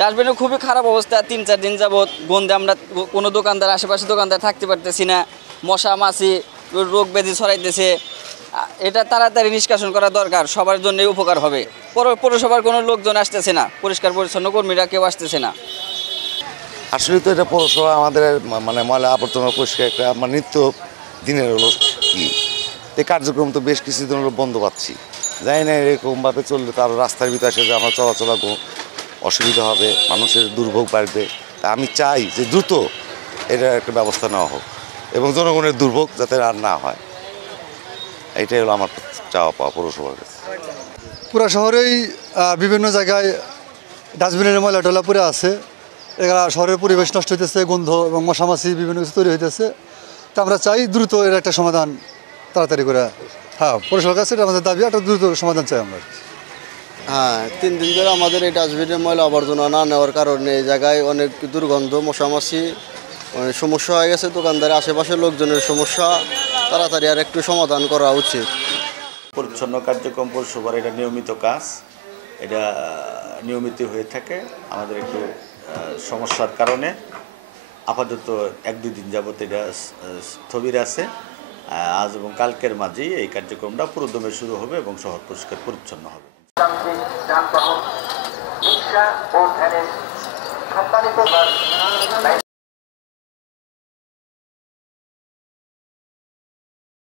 ডাস্টবিনের খুবই খারাপ অবস্থা। 3-4 দিন যাবৎ গন্ধে আমরা কোনো দোকানদার, আশেপাশে দোকানদার থাকতে পারতেছি না। মশা মাছি রোগ ব্যাধি ছড়াইতেছে। এটা তাড়াতাড়ি নিষ্কাশন করা দরকার, সবার জন্যই উপকার হবে। পৌরসভার কোনো লোকজন আসতেছে না, পরিষ্কার পরিচ্ছন্ন কর্মীরা কেউ আসতেছে না। আসলে তো এটা পৌরসভা আমাদের মানে ময়লা আবর্জনা পরিষ্কার একটা আমার নিত্য দিনের হলো কি এই কার্যক্রম তো বেশ কিছুদিন হলো বন্ধ পাচ্ছি। জানি না এরকমভাবে চললে তো আরও রাস্তার ভিতরে এসে যে আমার চলাচলা অসুবিধা হবে, মানুষের দুর্ভোগ বাড়বে। তা আমি চাই যে দ্রুত এটার একটা ব্যবস্থা নেওয়া হোক এবং জনগণের দুর্ভোগ যাতে আর না হয়, এইটাই হলো আমার চাওয়া পাওয়া পৌরসভার কাছে। পুরো শহরেই বিভিন্ন জায়গায় ডাস্টবিনের ময়লা টলা পড়ে আছে। এরা শহরের পরিবেশ নষ্ট হইতেছে, গন্ধ এবং মশামাছি বিভিন্ন কিছু তৈরি হইতেছে। তো আমরা চাই দ্রুত এর একটা সমাধান তাড়াতাড়ি করে। হ্যাঁ, পৌরসভার কাছে এটা আমাদের দাবি, একটা দ্রুত সমাধান চাই আমরা। হ্যাঁ, 3 দিন ধরে আমাদের এই ডাস্টবিনের ময়লা আবর্জনা না নেওয়ার কারণে এই জায়গায় অনেক দুর্গন্ধ, মশামাছি অনেক সমস্যা হয়ে গেছে। দোকানদারের আশেপাশের লোকজনের সমস্যা তাড়াতাড়ি আর একটু সমাধান করা উচিত। পরিচ্ছন্ন কার্যক্রম পৌরসভার এটা নিয়মিত কাজ, এটা নিয়মিত হয়ে থাকে। আমাদের একটু সমস্যার কারণে আপাতত 1-2 দিন যাবত এটা স্থবির আছে। আজ এবং কালকের মাঝেই এই কার্যক্রমটা পুরোদমে শুরু হবে এবং শহর পরিষ্কার পরিচ্ছন্ন হবে।